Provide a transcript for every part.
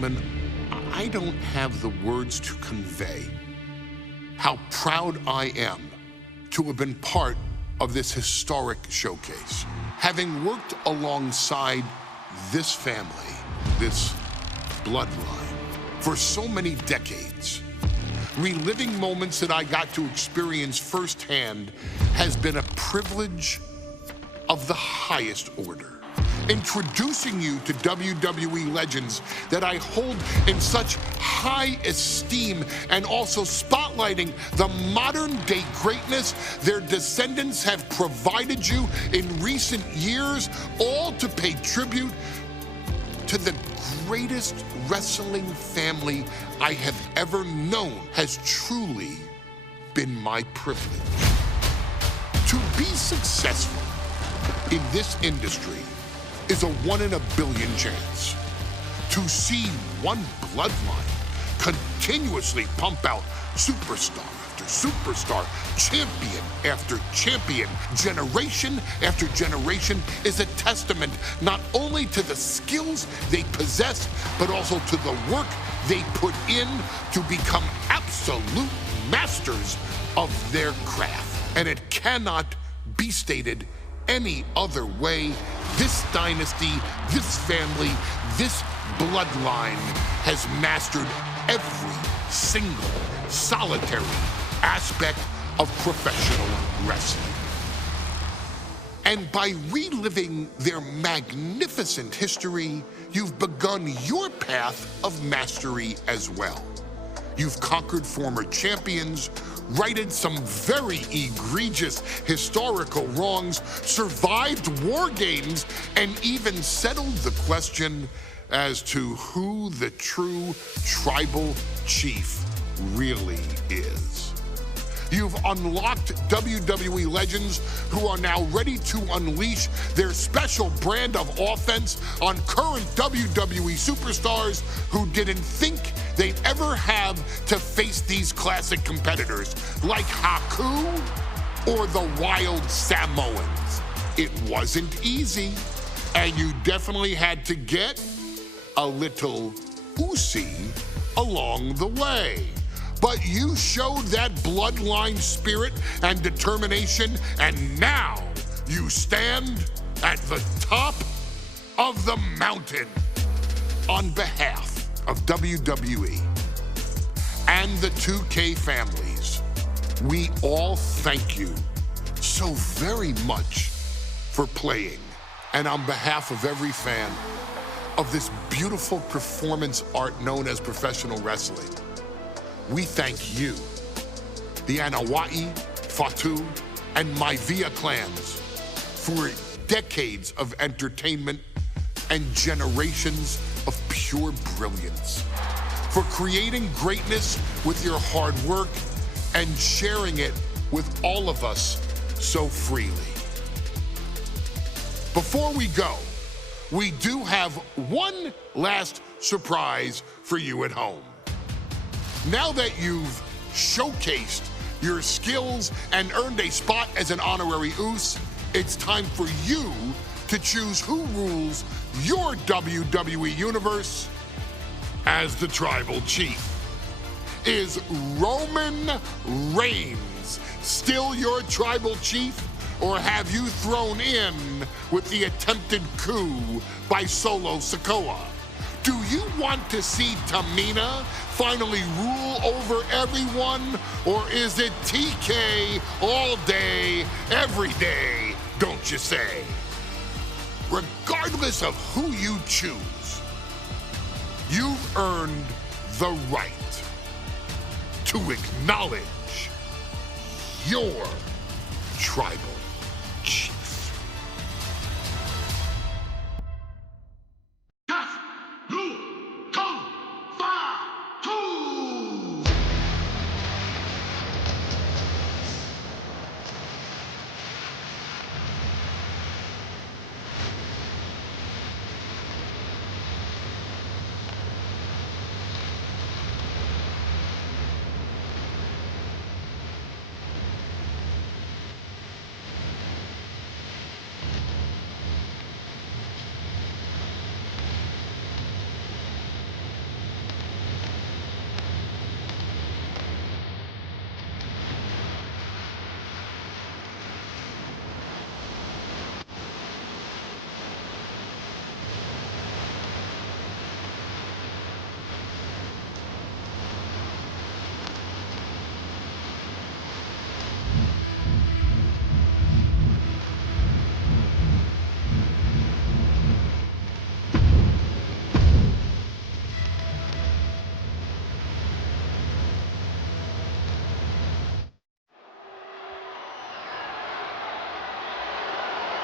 gentlemen, I don't have the words to convey how proud I am to have been part of this historic showcase. Having worked alongside this family, this bloodline, for so many decades, reliving moments that I got to experience firsthand has been a privilege of the highest order. Introducing you to WWE legends that I hold in such high esteem, and also spotlighting the modern day greatness their descendants have provided you in recent years, all to pay tribute to the greatest wrestling family I have ever known, has truly been my privilege. To be successful in this industry is a 1 in a billion chance. To see one bloodline continuously pump out superstar after superstar, champion after champion, generation after generation, is a testament not only to the skills they possess, but also to the work they put in to become absolute masters of their craft. And it cannot be stated any other way. This dynasty, this family, this bloodline has mastered every single solitary aspect of professional wrestling. And by reliving their magnificent history, you've begun your path of mastery as well. You've conquered former champions, righted some very egregious historical wrongs, survived war games, and even settled the question as to who the true tribal chief really is. You've unlocked WWE legends who are now ready to unleash their special brand of offense on current WWE superstars who didn't think they'd ever have to face these classic competitors like Haku or the Wild Samoans. It wasn't easy, and you definitely had to get a little oozy along the way. But you showed that bloodline spirit and determination, and now you stand at the top of the mountain. On behalf of WWE and the 2K families, we all thank you so very much for playing. And on behalf of every fan of this beautiful performance art known as professional wrestling, we thank you, the Anawai, Fatu, and MAIVIA clans, for decades of entertainment and generations of pure brilliance, for creating greatness with your hard work and sharing it with all of us so freely. Before we go, we do have one last surprise for you at home. Now that you've showcased your skills and earned a spot as an honorary Us, it's time for you to choose who rules your WWE universe as the tribal chief. Is Roman Reigns still your tribal chief, or have you thrown in with the attempted coup by Solo Sikoa? Do you want to see Tamina finally rule over everyone, or is it TK all day, every day, don't you say? Regardless of who you choose, you've earned the right to acknowledge your tribal chief.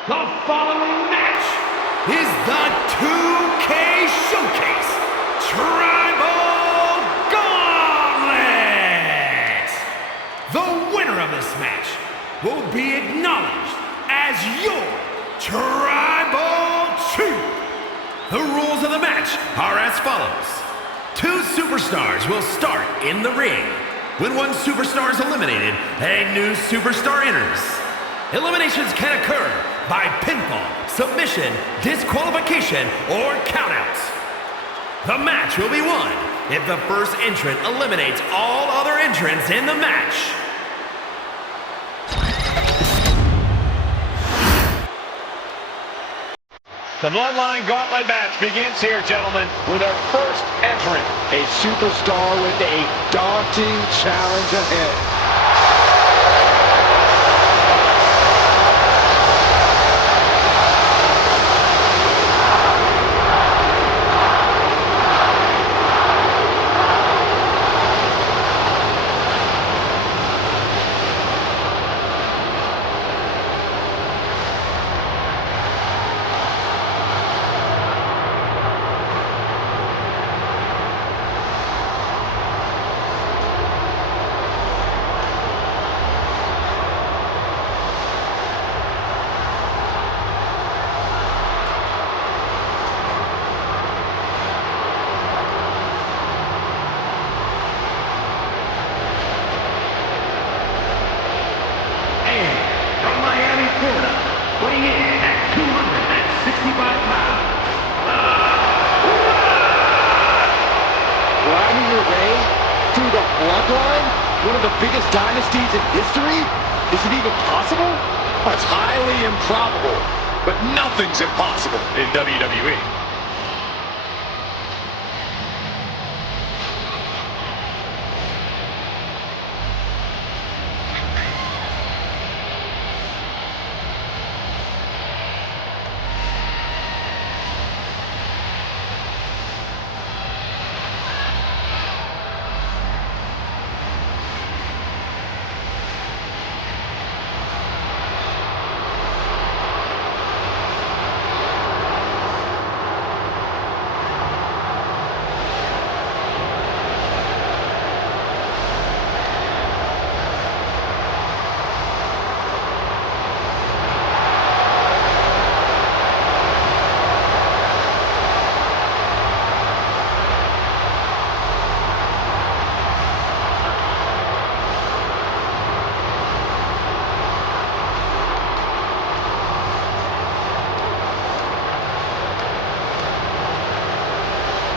The following match is the 2K Showcase Tribal Gauntlet. The winner of this match will be acknowledged as your Tribal Chief. The rules of the match are as follows. 2 superstars will start in the ring. When one superstar is eliminated, a new superstar enters. Eliminations can occur by pinfall, submission, disqualification, or countouts. The match will be won if the first entrant eliminates all other entrants in the match. The Bloodline Gauntlet match begins here, gentlemen, with our first entrant. A superstar with a daunting challenge ahead. Weighing in at 265 pounds. Riding your way through the Bloodline, one of the biggest dynasties in history? Is it even possible? It's highly improbable, but nothing's impossible in WWE.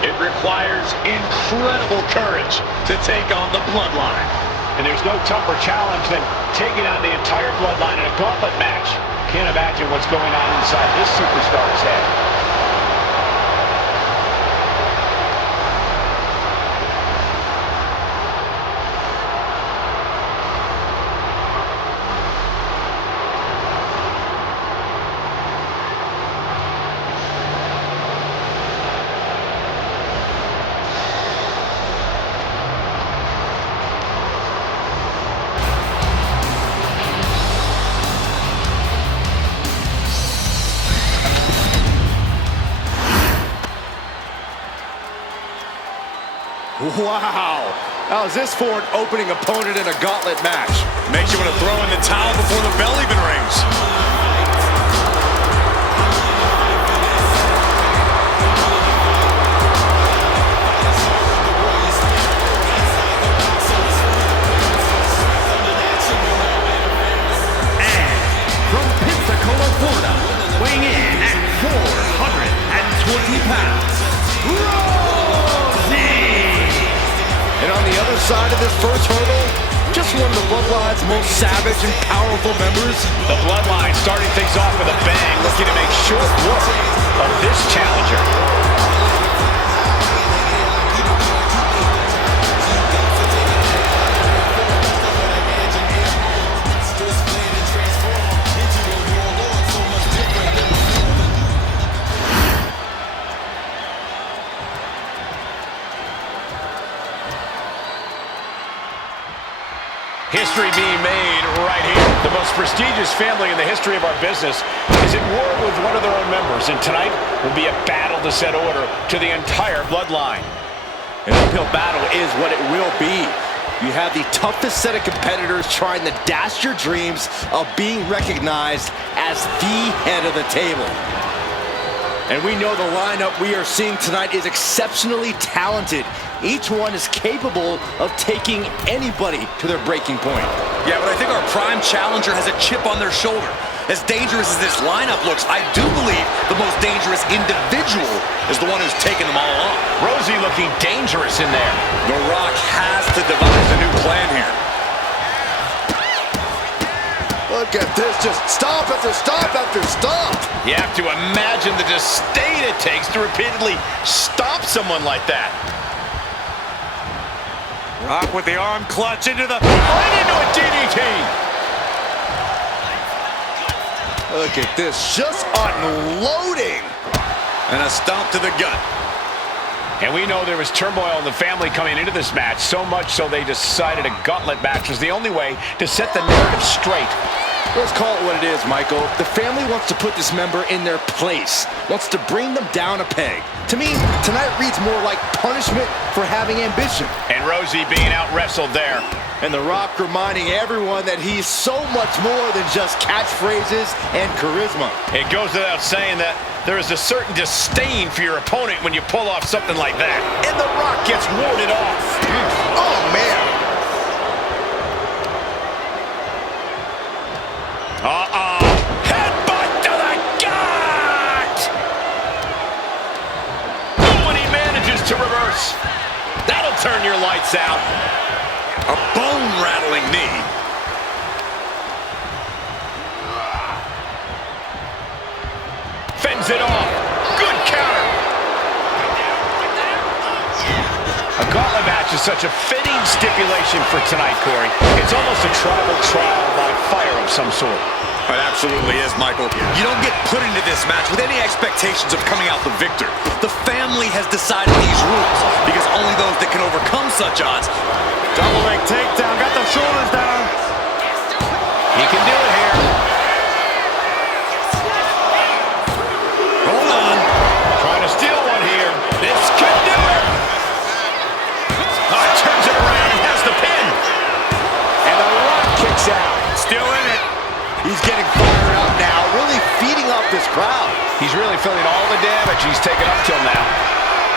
It requires incredible courage to take on the Bloodline. And there's no tougher challenge than taking on the entire Bloodline in a gauntlet match. Can't imagine what's going on inside this superstar's head. Wow, how's this for an opening opponent in a gauntlet match? Makes you want to throw in the towel before the bell even rings. And from Pensacola, Florida, weighing in at 420 pounds, And on the other side of this first hurdle, just one of the Bloodline's most savage and powerful members. The Bloodline starting things off with a bang, looking to make short work of this challenger. History being made right here. The most prestigious family in the history of our business is at war with one of their own members, and tonight will be a battle to set order to the entire bloodline. An uphill battle is what it will be. You have the toughest set of competitors trying to dash your dreams of being recognized as the head of the table. And we know the lineup we are seeing tonight is exceptionally talented. Each one is capable of taking anybody to their breaking point. Yeah, but I think our prime challenger has a chip on their shoulder. As dangerous as this lineup looks, I do believe the most dangerous individual is the one who's taking them all on. ROSEY looking dangerous in there. The Rock has to devise a new plan here. Look at this, just stop after stop after stop. You have to imagine the disdain it takes to repeatedly stop someone like that. Rock with the arm clutch into the... Right into a DDT. Look at this, just unloading. And a stomp to the gut. And we know there was turmoil in the family coming into this match, so much so they decided a gauntlet match was the only way to set the narrative straight. Let's call it what it is, Michael. The family wants to put this member in their place, wants to bring them down a peg. To me, tonight reads more like punishment for having ambition. And ROSEY being out-wrestled there. And The Rock reminding everyone that he's so much more than just catchphrases and charisma. It goes without saying that there is a certain disdain for your opponent when you pull off something like that. And The Rock gets warded off. Oh, man. Headbutt to the gut! Oh, and he manages to reverse. That'll turn your lights out. A bone-rattling knee. Fends it off. Good counter. A gauntlet match is such a fitting stipulation for tonight, Corey. It's almost a tribal trial by fire of some sort. It absolutely is, Michael. You don't get put into this match with any expectations of coming out the victor. The family has decided these rules because only those that can overcome such odds. Double leg takedown, got the shoulders down. He can do it here. Hold on. Trying to steal one here. This could do it. Turns it around and has the pin. And The Rock kicks out. Still in it. He's getting fired up now, really feeding off this crowd. He's really feeling all the damage he's taken up till now.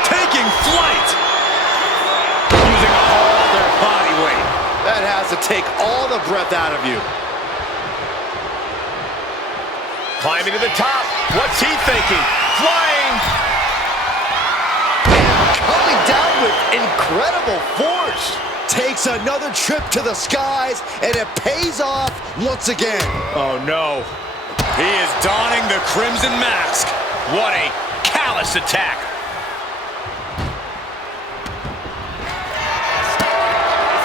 Taking flight. Using all their body weight. That has to take all the breath out of you. Climbing to the top. What's he thinking? Flying. Coming down with incredible force. Takes another trip to the skies, and it pays off once again. Oh, no. He is donning the crimson mask. What a callous attack.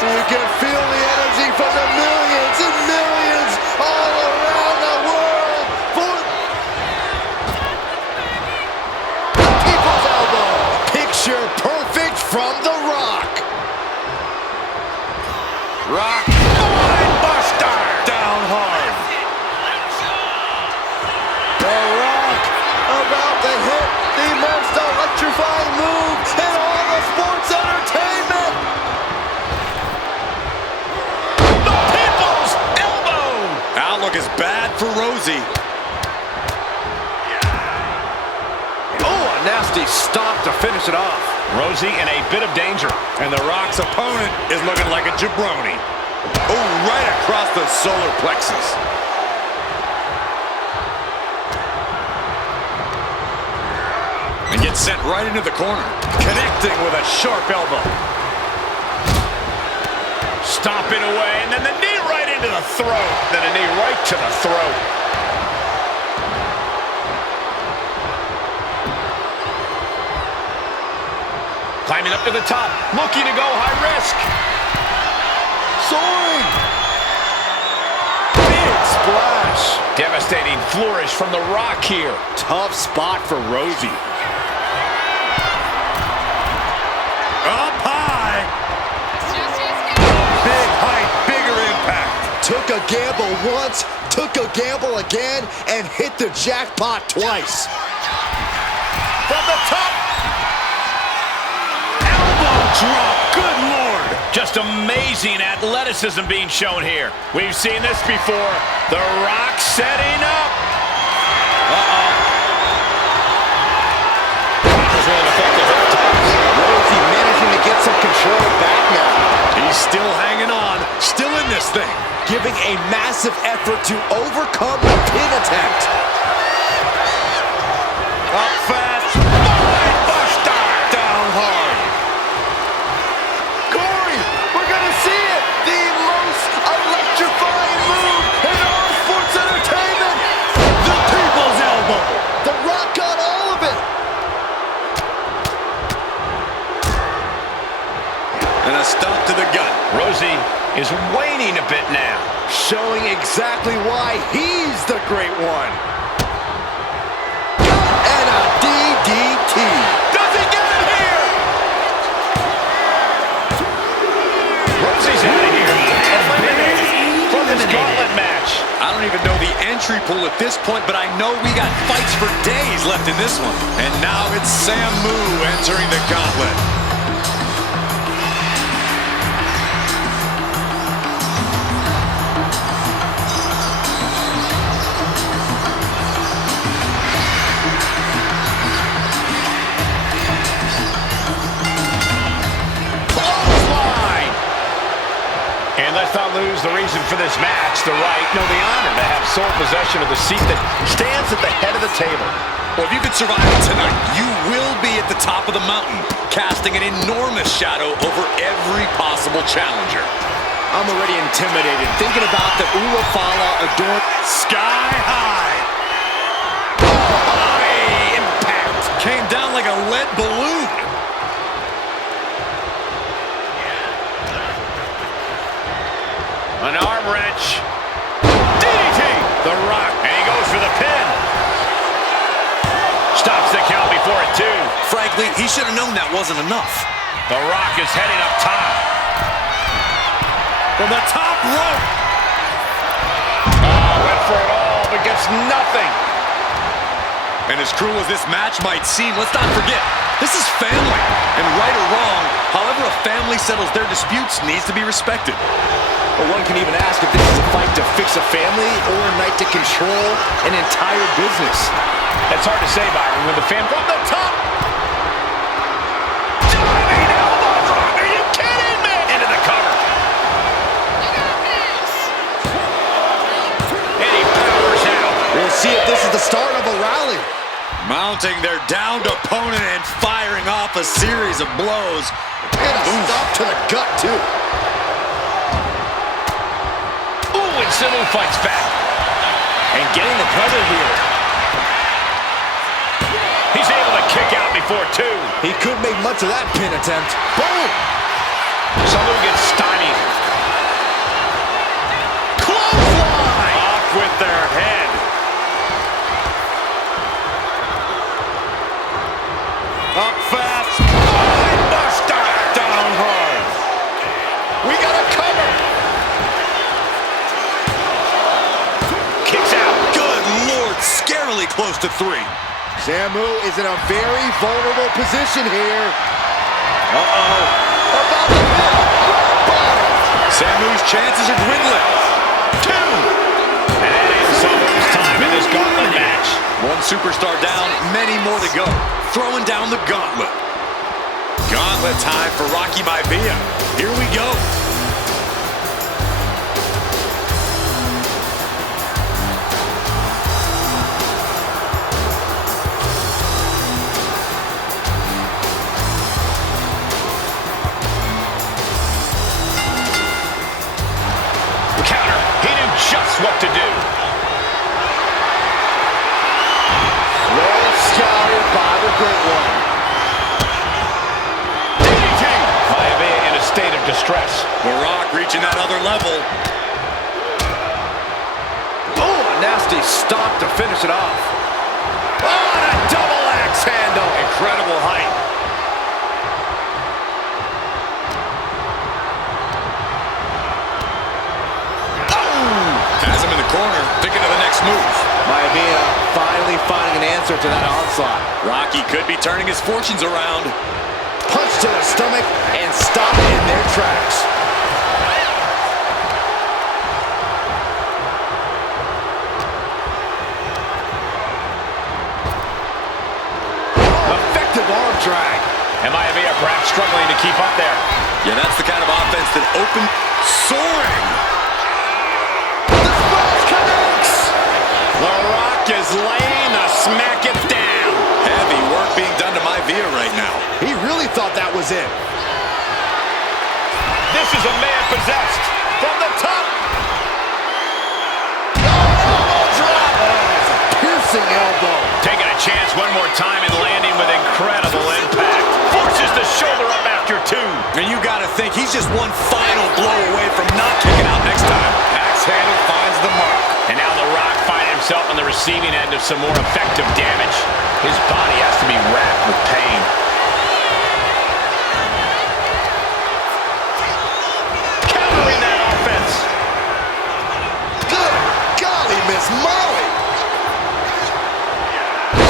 You can feel the energy from the millions and millions all around the world for the people's elbow. Picture perfect from The Rock. Rock. Buster. Down hard. The Rock about to hit the most electrifying move in all of sports entertainment. The people's elbow. Outlook is bad for ROSEY. Oh, a nasty stop to finish it off. ROSEY in a bit of danger. And The Rock's opponent is looking like a jabroni. Oh, right across the solar plexus. And gets sent right into the corner. Connecting with a sharp elbow. Stomping away, and then the knee right into the throat. Then a knee right to the throat. Climbing up to the top, looking to go high risk. Soaring. Big splash. Devastating flourish from The Rock here. Tough spot for ROSEY. Up high. Big height, bigger impact. a gamble once, took a gamble again, and hit the jackpot twice. From the top. Elbow drop. Good Lord. Just amazing athleticism being shown here. We've seen this before. The Rock setting up. Rosey managing to get some control back now. He's still hanging on, still in this thing. Giving a massive effort to overcome the pin attempt. Up fast. Buster. Down hard. Corey, we're gonna see it. The most electrifying move in all sports entertainment. The people's elbow. The Rock got all of it. And a stop to the gut. Rosey is waning a bit now. Showing exactly why he's the great one. And a DDT. Does he get it here? Rosey's out of here. Eliminated from this gauntlet match. I don't even know the entry pool at this point, but I know we got fights for days left in this one. And now it's SAMU entering the gauntlet. And let's not lose the reason for this match, the right, no, the honor to have sole possession of the seat that stands at the head of the table. Well, if you could survive it tonight, you will be at the top of the mountain, casting an enormous shadow over every possible challenger. I'm already intimidated, thinking about the Ulafala adorned Sky high. High impact. Came down like a lead balloon. An arm wrench. DDT. The Rock. And he goes for the pin. Stops the count before it, too. Frankly, he should have known that wasn't enough. The Rock is heading up top. From the top rope. Went for it all, but gets nothing. And as cruel as this match might seem, let's not forget, this is family. And right or wrong, however a family settles their disputes needs to be respected. Well, one can even ask if this is a fight to fix a family or a night to control an entire business. That's hard to say, Byron, when the fan from the top. Diving elbow drop. Are you kidding me? Into the cover. And he powers out. We'll see if this is the start of a rally. Mounting their downed opponent and firing off a series of blows. And a stop to the gut, too. And SAMU fights back. And getting the cover here. He's able to kick out before two. He couldn't make much of that pin attempt. Boom! SAMU gets stymied. Clothesline! Off with their head. Up fast. Buster! Down hard. We got a cover. Kicks out. Good Lord, scarily close to 3. SAMU is in a very vulnerable position here. Uh-oh. About to hit. SAMU's chances are dwindling. 2. And that is SAMU's time in this gauntlet match. One superstar down, many more to go. Throwing down the gauntlet. Gauntlet time for Rocky MAIVIA. Here we go. Just what to do. Well scouted by the great one. DDT! MAIVIA in a state of distress. The Rock reaching that other level. Oh, a nasty stop to finish it off. Oh, and a double axe handle. Incredible height. Oh! to that onslaught. Rocky could be turning his fortunes around. Punch to the stomach and stop in their tracks. Effective arm drag. And MAIVIA perhaps struggling to keep up there. Yeah, that's the kind of offense that opened soaring. The splash connects. The Rock is laying the smack it down. Heavy work being done to MAIVIA right now. He really thought that was it. This is a man possessed from the top. Piercing elbow. Taking a chance one more time and landing with incredible impact. Forces the shoulder up after two. And you got to think he's just one final blow away from not kicking out next time. Axe handle finds the mark. And now The Rock finds himself on the receiving end of some more effective damage. His body has to be racked with pain. Countering that offense. Good golly, Miss Molly.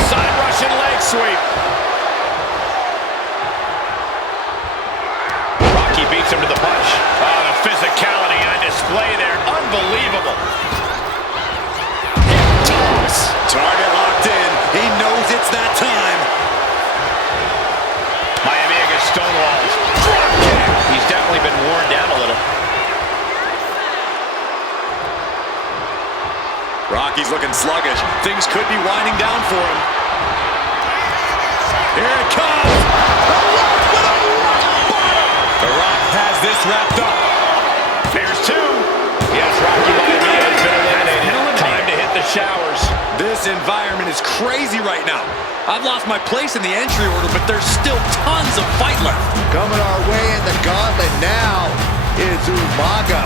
Side Russian leg sweep. Rocky beats him to the punch. Oh, the physicality on display there. Unbelievable. Toss. Target locked in. He knows it's that time. MAIVIA gets stonewalled. Drop kick. He's definitely been worn down a little. Rocky's looking sluggish. Things could be winding down for him. Here it comes. The Rock with a rock bottom. The Rock has this wrapped up. There's two. Yes, Rocky MAIVIA has been eliminated. Time to hit the showers. This environment is crazy right now. I've lost my place in the entry order, but there's still tons of fight left. Coming our way in the gauntlet now is UMAGA.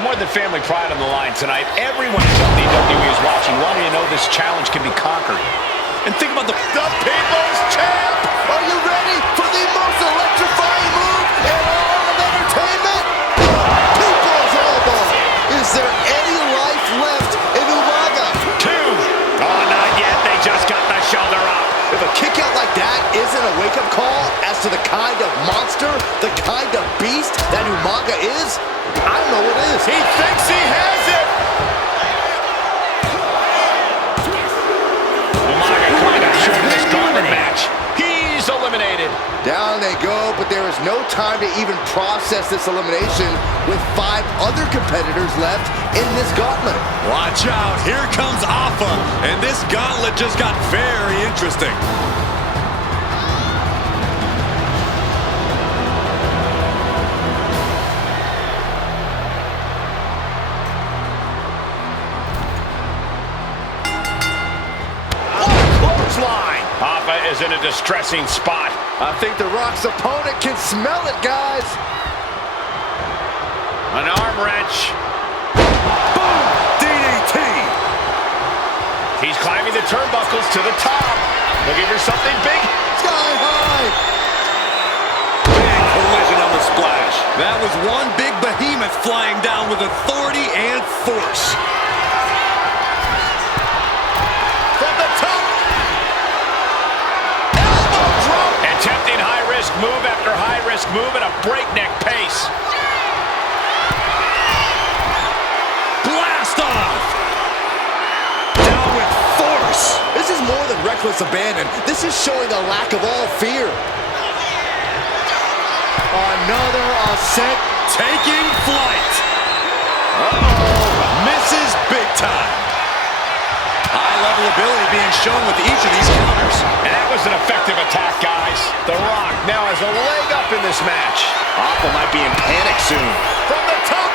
More than family pride on the line tonight. Everyone in WWE is watching, wanting to know this challenge can be conquered. And think about the People's Champ! Are you ready for the most electrifying move in all of entertainment? People's Elbow! Is there any life left in UMAGA? Two! Oh, not yet. They just got the shoulder up. If a kick out like that isn't a wake-up call as to the kind of monster, the kind of beast that UMAGA is, I don't know what it is. He thinks he has it! UMAGA coming up short of this gauntlet match. He's eliminated. Down they go, but there is no time to even process this elimination with 5 other competitors left in this gauntlet. Watch out, here comes Alpha, and this gauntlet just got very interesting. Clothesline. Alpha is in a distressing spot. I think The Rock's opponent can smell it, guys. An arm wrench. Boom! DDT! He's climbing the turnbuckles to the top. Looking for something big. Sky high. Big collision on the splash. That was one big behemoth flying down with authority and force. From the top. Elbow drop. Attempting high-risk move after high-risk move at a breakneck pace. Blast off! Down with force. This is more than reckless abandon. This is showing a lack of all fear. Another ascent. Taking flight. Uh-oh. Misses big time. High-level ability being shown with each of these counters. And that was an effective attack, guys. The Rock now has a leg up in this match. Alpha might be in panic soon. From the top.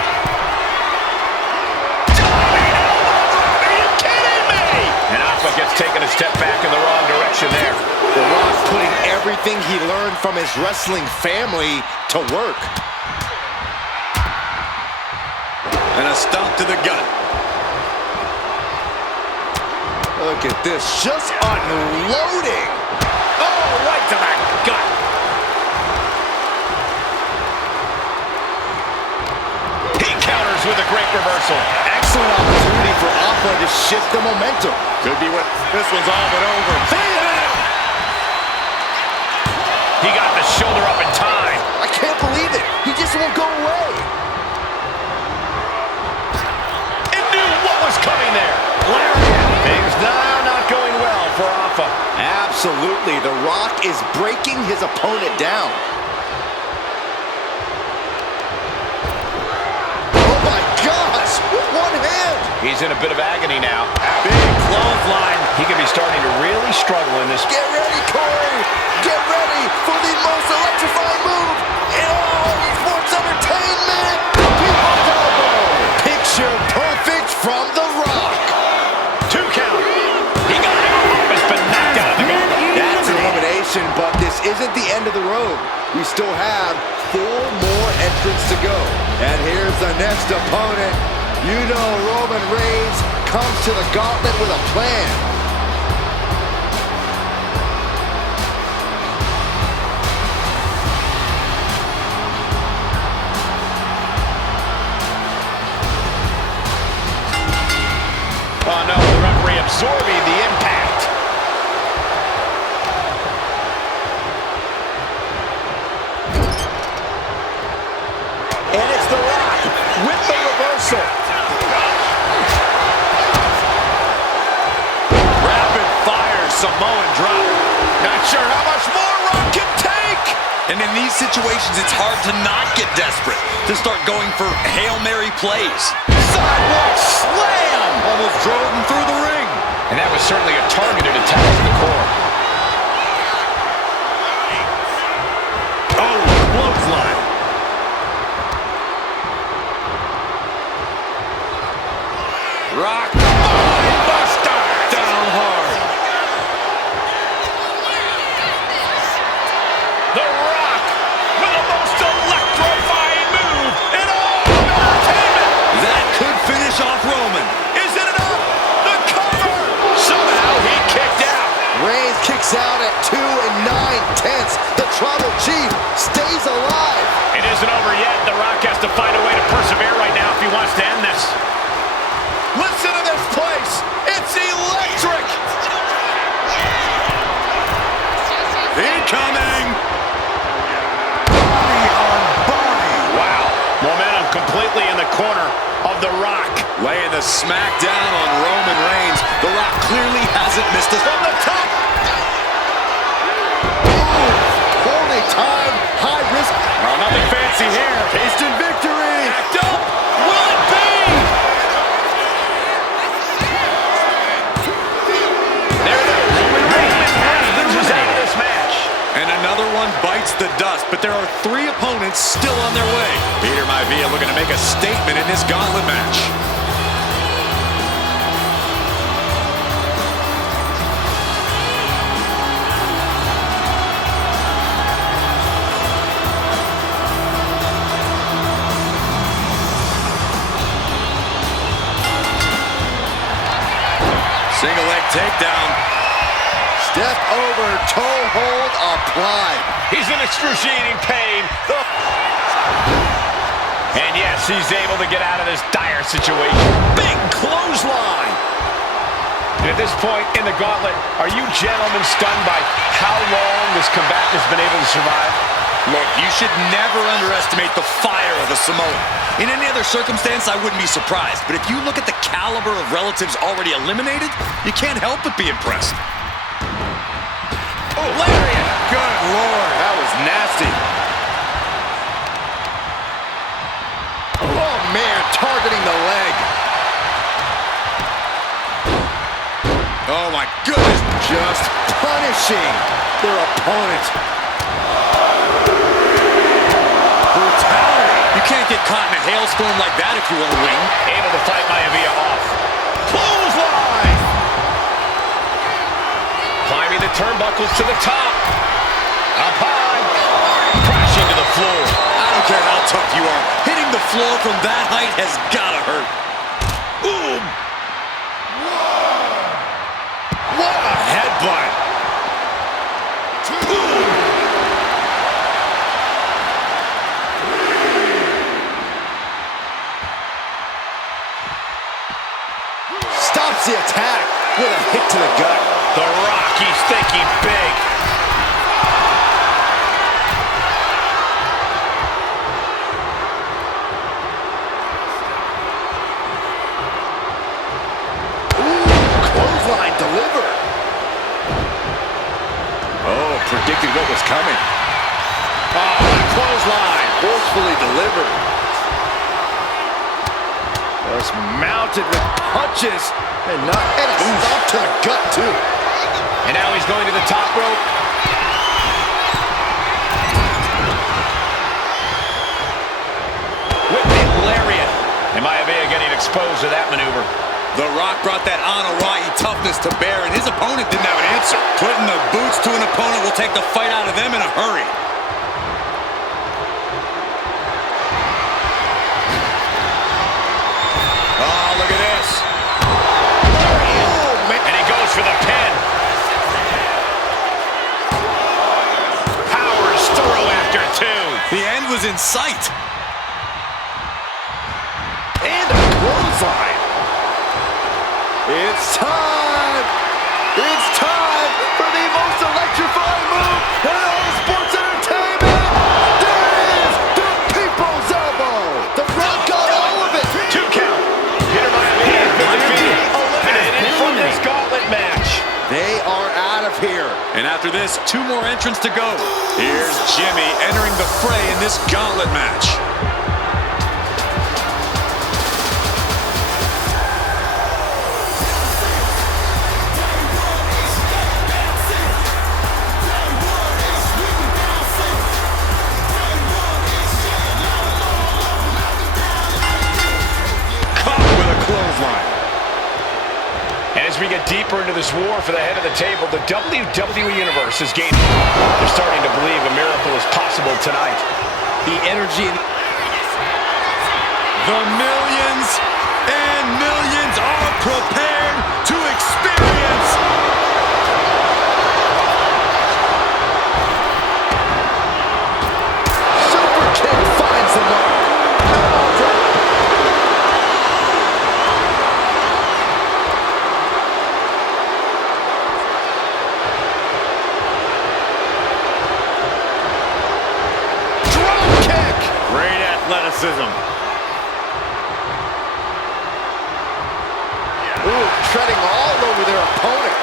Diving elbow drop. Are you kidding me? And Alpha gets taken a step back in the wrong direction there. The Rock putting everything he learned from his wrestling family to work. And a stomp to the gut. Look at this, just unloading. Oh, right to the gut. He counters with a great reversal. Excellent opportunity for Alpha to shift the momentum. Could be what this one's all but over. He got the shoulder up in time. I can't believe it. He just won't go away. And knew what was coming there. Lariat. Things now not going well for Alpha. Absolutely. The Rock is breaking his opponent down. Oh my gosh! With one hand. He's in a bit of agony now. Big clothesline. He could be starting to really struggle in this. Get ready, Corey. Get ready for the most electrifying move in all sports entertainment. People's elbow. Picture perfect from The Rock. 2 count. He got it. It's been knocked out of the game. That's an elimination, but this isn't the end of the road. We still have 4 more entrants to go. And here's the next opponent. You know Roman Reigns comes to the gauntlet with a plan. Oh no, the referee absorbing the impact. And it's The Rock with the reversal. Rapid fire Samoan drop. Not sure how much more Rock can take. And in these situations, it's hard to not get desperate, to start going for Hail Mary plays. Sidewalk slam. Almost drove him through the ring. And that was certainly a targeted attack to the core. Oh, clothesline. Rock. Buster. Down hard. The Rock with the most electrifying move in all of entertainment. That could finish off Roman. Is it enough? The cover. Somehow he kicked out. Reigns kicks out at 2 9/10. The Tribal Chief stays alive. It isn't over yet. The Rock has to find a way to persevere right now if he wants to end this. Listen to this place. It's electric. Incoming. Body on body. Wow. Momentum completely in the corner of The Rock. Laying the smack down on Roman Reigns. The Rock clearly hasn't missed a... From the top. Holy time, high risk. Oh, nothing fancy here. Instant victory. Act up. Will it be? There it is. Roman Reigns is out of this match. And another one bites the dust, but there are 3 opponents still on their way. Peter MAIVIA looking to make a statement in this gauntlet match. Single leg takedown. Step over, toe hold applied. He's in excruciating pain. And yes, he's able to get out of this dire situation. Big clothesline. And at this point in the gauntlet, are you gentlemen stunned by how long this combatant has been able to survive? Look, you should never underestimate the fire of a Samoan. In any other circumstance, I wouldn't be surprised. But if you look at the caliber of relatives already eliminated, you can't help but be impressed. Oh, lariat! Good Lord, that was nasty. Oh man, targeting the leg. Oh my goodness. Just punishing their opponent. Brutality. You can't get caught in a hailstorm like that if you want to win. Able to fight MAIVIA off. Clothesline! Climbing the turnbuckles to the top. Up high. Crashing to the floor. I don't care how tough you are. Hitting the floor from that height has gotta hurt. Ooh! headbutt. Stops the attack with a hit to the gut. The Rock, he's thinking big. Clothesline delivered. Oh, predicted what was coming. Oh, the clothesline. Forcefully delivered. Just mounted with punches. And a stop to the gut, too. And now he's going to the top rope. Whipping lariat. And MAIVIA getting exposed to that maneuver. The Rock brought that Anoa'i toughness to bear, and his opponent didn't have an answer. Putting the boots to an opponent will take the fight out of them in a hurry. Oh, look at this. Oh, man. And he goes for the pin. Powers through after two. The end was in sight. And a clothesline. It's time! It's time for the most electrifying move in all sports entertainment! There it is! The People's Elbow! The Rock got all of it! 2 count. Peter MAIVIA has been eliminated from this gauntlet match. They are out of here. And after this, 2 more entrants to go. Here's Jimmy entering the fray in this gauntlet match. As we get deeper into this war for the head of the table, the WWE Universe is gaining. They're starting to believe a miracle is possible tonight. The energy. The millions and millions are prepared to experience. Super kick finds the mark. Athleticism. Ooh, treading all over their opponent.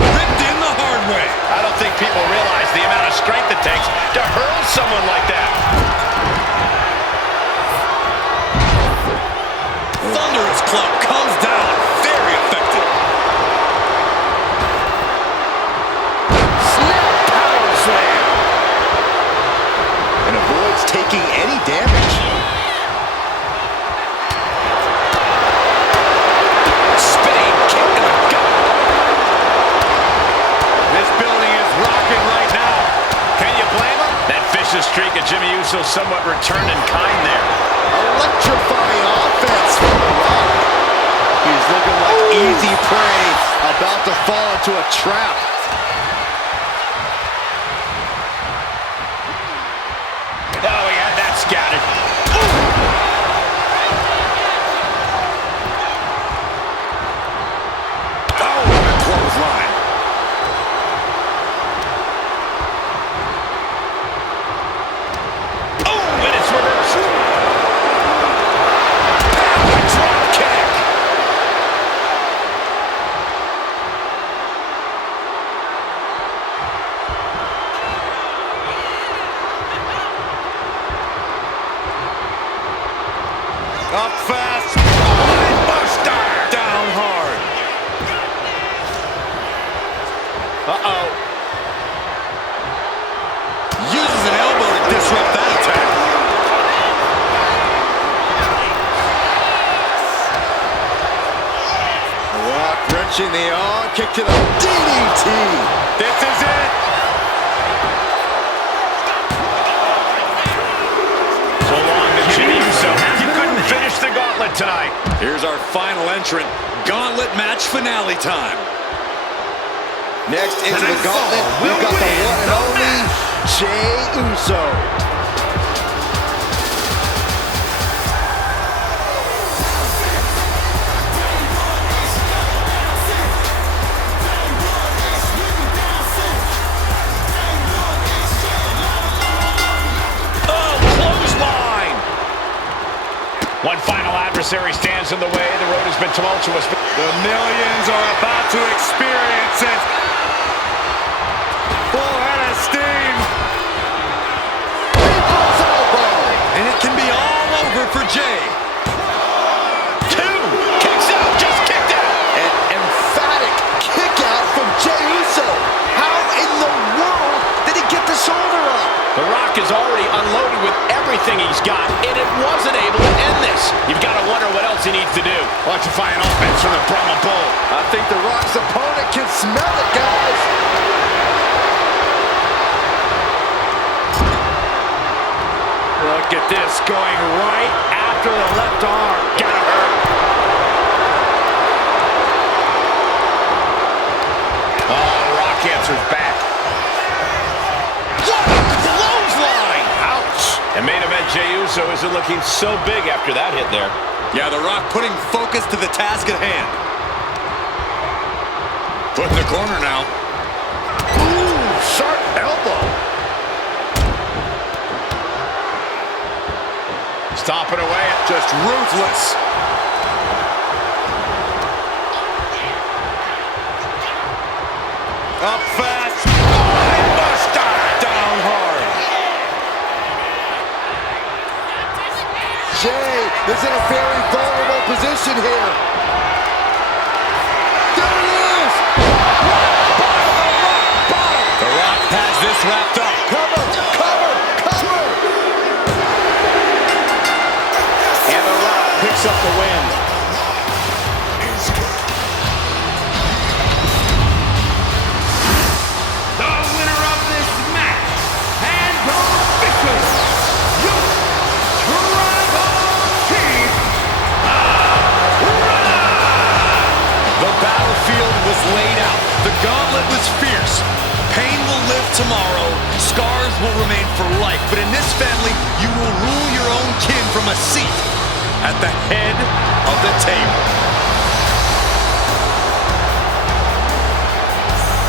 Ripped in the hard way. I don't think people realize the amount of strength it takes to hurl someone like that. Thunderous club comes down. Very effective. And avoids taking any damage. Spinning kick in the gut. This building is rocking right now. Can you blame him? That vicious streak of Jimmy Uso somewhat returned in kind there. Electrifying offense from the Rock. He's looking like easy prey, about to fall into a trap. Oh, he had that scouted. Oh, clothesline. Oh, and it's reversed. Drop kick. Up fast. Line buster. Down hard. Uh-oh. Uses an elbow to disrupt that attack. Rock wrenching the arm, kick to the DDT. This is it. tonight. Here's our final entrant. Gauntlet match finale time. Next into the gauntlet, we've got the one and only Jey Uso. One final adversary stands in the way. The road has been tumultuous. The millions are about to experience it. Full head of steam. People's elbow. And it can be all over for Jey. Two. Kicks out. Just kicked out. An emphatic kick out from Jey Uso. How in the world did he get the shoulder up? The Rock is already unloaded with everything he's got, and it wasn't able to end this. You've got to wonder what else he needs to do. Electrifying offense from the Brahma Bull. I think the Rock's opponent can smell it, guys. Look at this, going right after the left arm. Gotta hurt. Oh, Rock answers back. What a clothesline! Ouch! And main event Jey Uso isn't looking so big after that hit there. Yeah, The Rock putting focus to the task at hand. Put in the corner now. Ooh, sharp elbow. Stomping away. Just ruthless. Up fast. Buster down hard. Jey is in a very vulnerable position here. There it is! The Rock has this wrapped up. Cover, cover, cover! And The Rock picks up the win. The winner of this match, and officially, your Tribal Chief, The battlefield was laid out. The gauntlet was fierce. Pain will live tomorrow. Scars will remain for life. But in this family, you will rule your own kin from a seat at the head of the table.